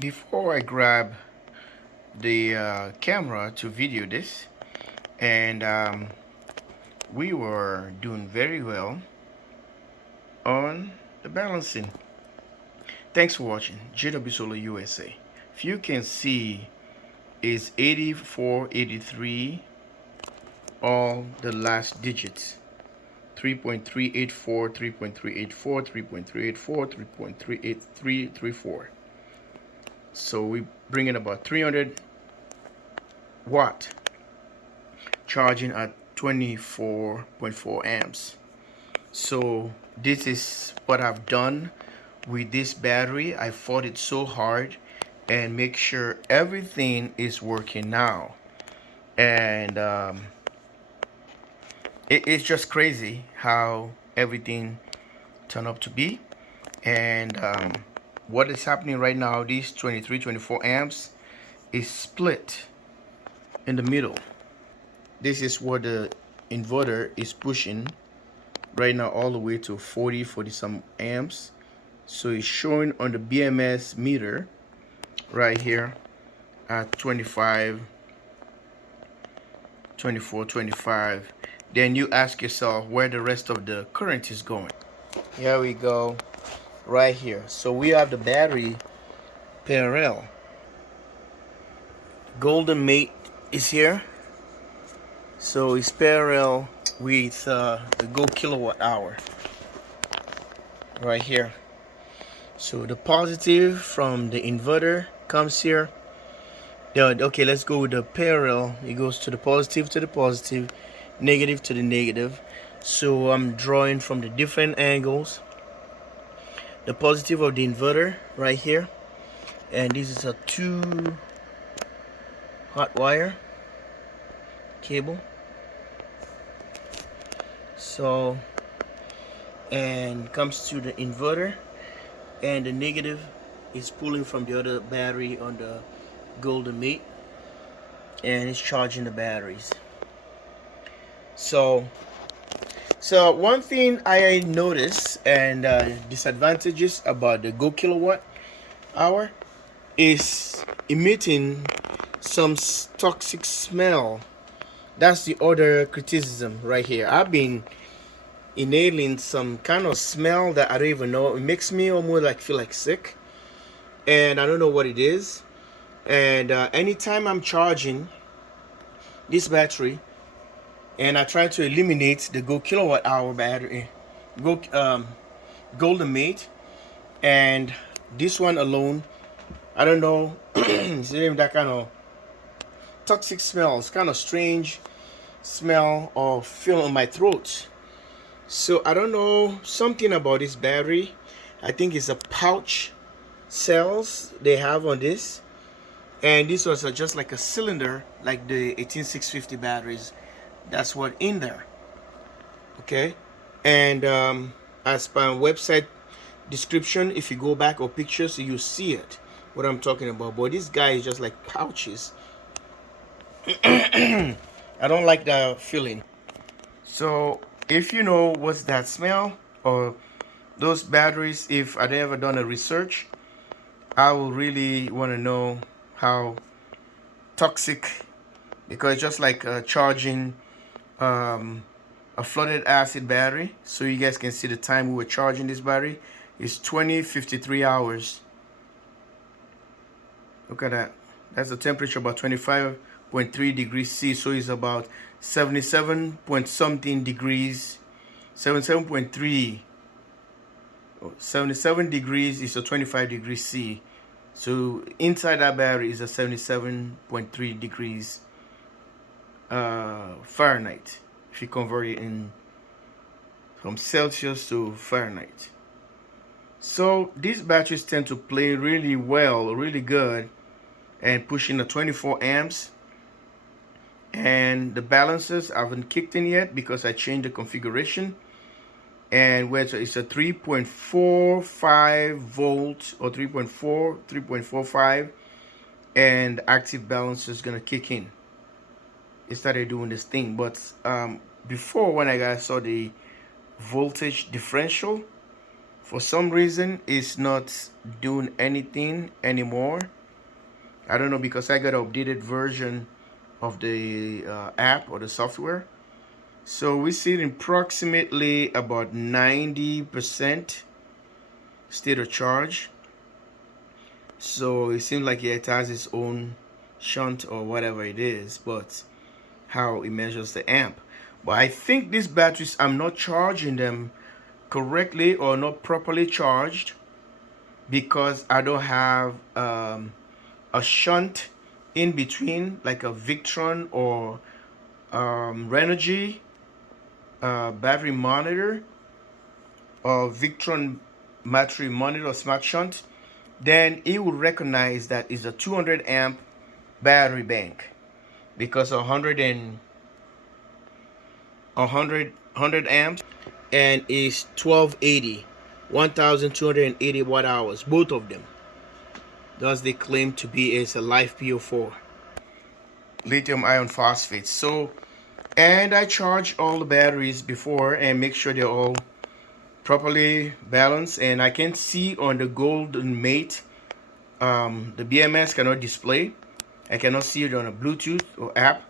Before I grab the camera to video this, and we were doing very well on the balancing. Thanks for watching JW Solar USA. If you can see, is 84, 83, all the last digits. 3.384, 3.384, 3.384, 3.38334. So we bring in about 300 watt, charging at 24.4 amps. So this is what I've done with this battery. I fought it so hard and make sure everything is working now. And it's just crazy how everything turned up to be. And what is happening right now, these 24 amps is split in the middle. This is what the inverter is pushing right now, all the way to 40 some amps. So it's showing on the BMS meter right here at 25, 24, 25. Then you ask yourself where the rest of the current is going. Here we go, right here. So we have the battery parallel. Golden Mate is here, so it's parallel with the Go kilowatt hour right here. So the positive from the inverter comes here. Okay, let's go with the parallel. It goes to the positive, negative to the negative. So I'm drawing from the different angles. The positive of the inverter right here, and this is a 2 hot wire cable. So, and comes to the inverter, and the negative is pulling from the other battery on the Golden Mate, and it's charging the batteries. So one thing I noticed, and disadvantages about the Go kilowatt hour, is emitting some toxic smell. That's the other criticism right here. I've been inhaling some kind of smell that I don't even know. It makes me almost like feel like sick, and I don't know what it is. And anytime I'm charging this battery and I try to eliminate the Go kilowatt hour battery, Golden Mate, and this one alone, I don't know, it's even that kind of toxic smell. It's kind of strange smell or feel on my throat. So I don't know, something about this battery. I think it's a pouch cells they have on this, and this was just like a cylinder, like the 18650 batteries. That's what in there. Okay, and as per website description, if you go back or pictures, you see it, what I'm talking about. But this guy is just like pouches. I don't like that feeling. So if you know what's that smell or those batteries, if I'd ever done a research, I will really want to know how toxic, because just like charging a flooded acid battery. So you guys can see the time we were charging this battery is 20:53 hours. Look at that. That's the temperature, about 25.3 degrees C. So it's about 77 point something degrees, 77.3. 77 degrees is a 25 degrees C. So inside that battery is a 77.3 degrees Fahrenheit, if you convert it in from Celsius to Fahrenheit. So these batteries tend to play really well, really good, and pushing the 24 amps. And the balancers haven't kicked in yet because I changed the configuration. And whether it's a 3.45 volt or 3.4, 3.45, and active balancer is gonna kick in. It started doing this thing, but before, when I saw the voltage differential, For some reason it's not doing anything anymore. I don't know, because I got an updated version of the app or the software. So we see in approximately about 90% state of charge. So it seems like it has its own shunt or whatever it is, but how it measures the amp. But I think these batteries, I'm not charging them correctly or not properly charged, because I don't have a shunt in between, like a Victron or Renogy battery monitor, or Victron battery monitor or smart shunt. Then it will recognize that it's a 200 amp battery bank, because 100 amps and is 1280, 1280 watt hours, both of them. Thus they claim to be as a LiFePO4 lithium iron phosphate. So, and I charge all the batteries before and make sure they're all properly balanced. And I can see on the golden mate, the BMS cannot display. I cannot see it on a Bluetooth or app,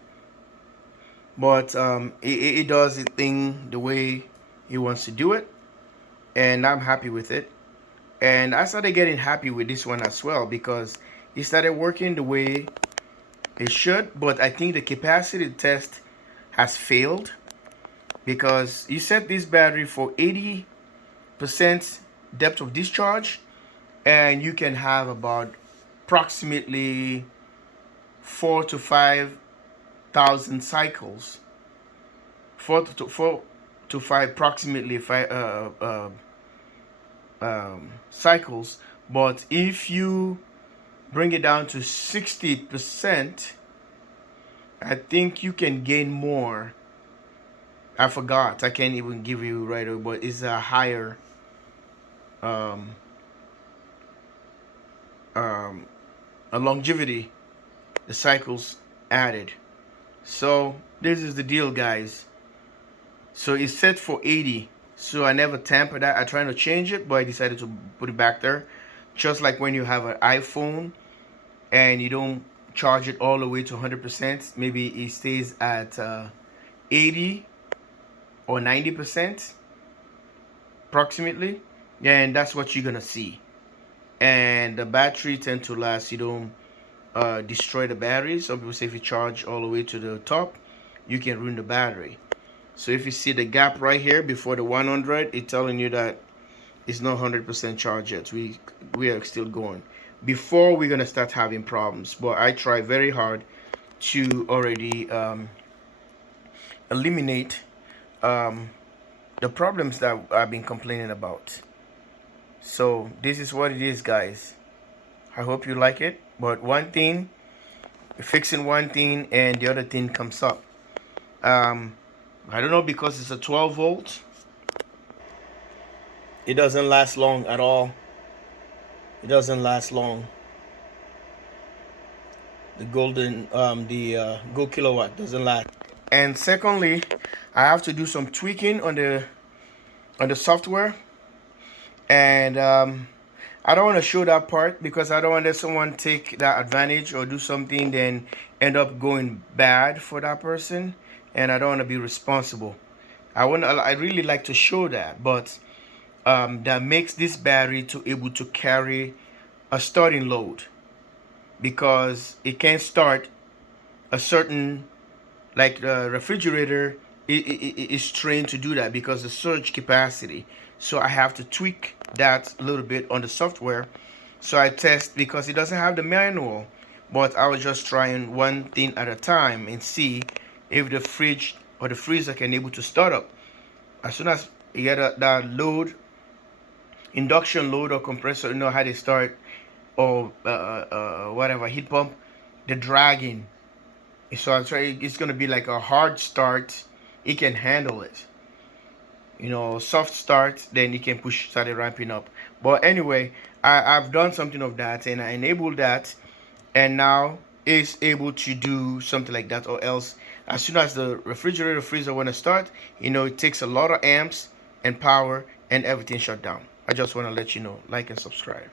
but it does its thing the way it wants to do it, and I'm happy with it. And I started getting happy with this one as well, because it started working the way it should. But I think the capacity test has failed, because you set this battery for 80% depth of discharge, and you can have about approximately 4 to 5,000 cycles. 4 to 5, approximately 5 cycles. But if you bring it down to 60%, I think you can gain more. I forgot, I can't even give you right away, but it's a higher a longevity, the cycles added. So this is the deal, guys. So it's set for 80. So I never tampered that. I tried to change it, but I decided to put it back there. Just like when you have an iPhone and you don't charge it all the way to 100%, maybe it stays at 80 or 90% approximately, and that's what you're gonna see. And the battery tend to last. You don't destroy the battery. Some people say if you charge all the way to the top, you can ruin the battery. So if you see the gap right here before the 100, it's telling you that it's not 100% charged yet. We are still going. Before we're gonna start having problems. But I try very hard to already eliminate the problems that I've been complaining about. So this is what it is, guys. I hope you like it. But one thing, fixing one thing and the other thing comes up. I don't know, because it's a 12 volt, it doesn't last long at all. It doesn't last long. The golden Go Kilowatt doesn't last. And secondly, I have to do some tweaking on the software, and I don't want to show that part, because I don't want to let someone take that advantage or do something then end up going bad for that person, and I don't want to be responsible. I really like to show that, but that makes this battery to able to carry a starting load, because it can't start a certain, like the refrigerator is trained to do that because the surge capacity. So I have to tweak that a little bit on the software. So I test, because it doesn't have the manual, but I was just trying one thing at a time and see if the fridge or the freezer can able to start up. As soon as you get that load, induction load or compressor, you know how they start, or whatever, heat pump, the dragging. So I try, it's gonna be like a hard start, it can handle it. You know, soft start, then it can push, started ramping up. But anyway, I've done something of that, and I enabled that, and now it's able to do something like that. Or else, as soon as the refrigerator freezer want to start, you know, it takes a lot of amps and power, and everything shut down. I just want to let you know. Like and subscribe.